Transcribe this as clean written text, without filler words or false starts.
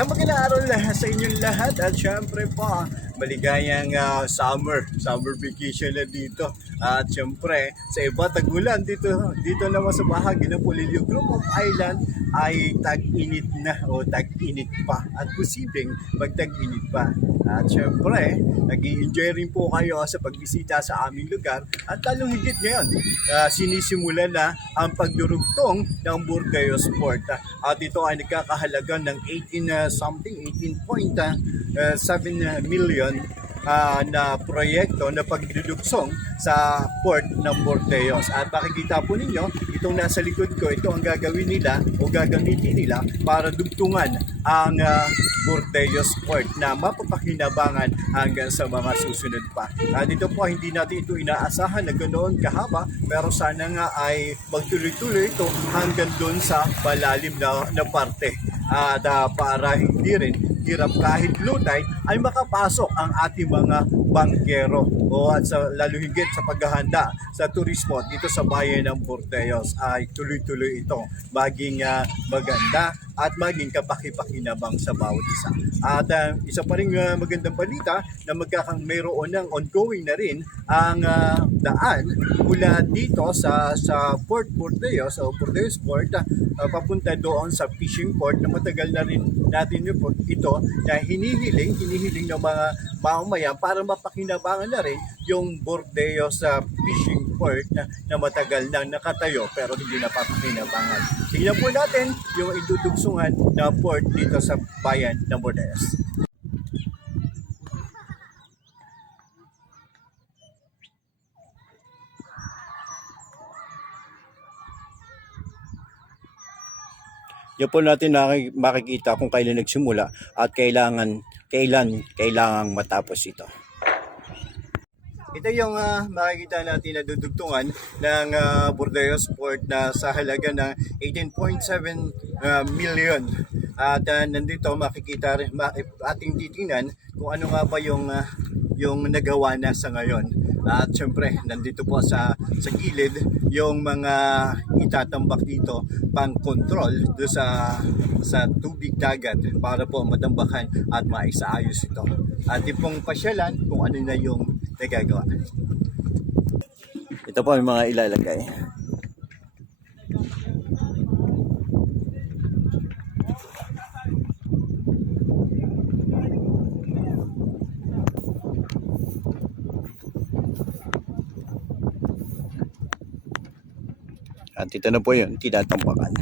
Isang magandang araw sa inyong lahat at syempre po, maligayang summer vacation na dito. At syempre, sa iba tagulan dito naman sa bahagi ng Polillo Group of Island ay tag-init na o tag-init pa at posibleng magtag-init pa. At syempre, nag-i-enjoy rin po kayo sa pagbisita sa aming lugar at lalong higit ngayon, sinisimula na ang pagdurugtong ng Burdeos Port. At ito ay nagkakahalaga ng 18.7 million na proyekto na pagdudugsong sa port ng Burdeos. At makikita po ninyo, itong nasa likod ko, ito ang gagawin nila o gagamitin nila para dugtungan ang Burdeos Port na mapapakinabangan hanggang sa mga susunod pa. At ito po, hindi natin ito inaasahan na ganoon kahaba, pero sana nga ay magtuloy-tuloy ito hanggang doon sa malalim na parte. At para hindi rin hirap kahit low tide ay makapasok ang ating mga bangkero at lalo higit sa paghahanda sa turismo dito sa bayan ng Burdeos ay tuloy-tuloy ito maging maganda at maging kapaki-pakinabang sa bawat isa. At isa pa rin magandang balita na mayroon ng ongoing na rin ang daan mula dito sa Port Burdeos o Burdeos Port papunta doon sa fishing port na matagal na rin natin ito na hinihiling ng mga mamamayan para mapakinabangan na rin yung Burdeos fishing port na matagal nang nakatayo pero hindi napapakinabangan. Tingnan po natin yung idudugsungan na port dito sa bayan ng Burdeos. Yan po natin makikita kung kailan nagsimula at kailan matapos ito. Ito yung makikita natin na dudugtungan ng Burdeos Port na sa halaga ng 18.7 million. At nandito makikita rin, ating titingnan kung ano nga ba yung nagawa na sa ngayon. At syempre, nandito po sa gilid yung mga itatambak dito pang control do sa tubig dagat para po matambakan at maisaayos ito. At pong pasyalan kung ano na yung nagagawa. Ito po yung mga ilalagay. At ito na po yun, tinatampakan.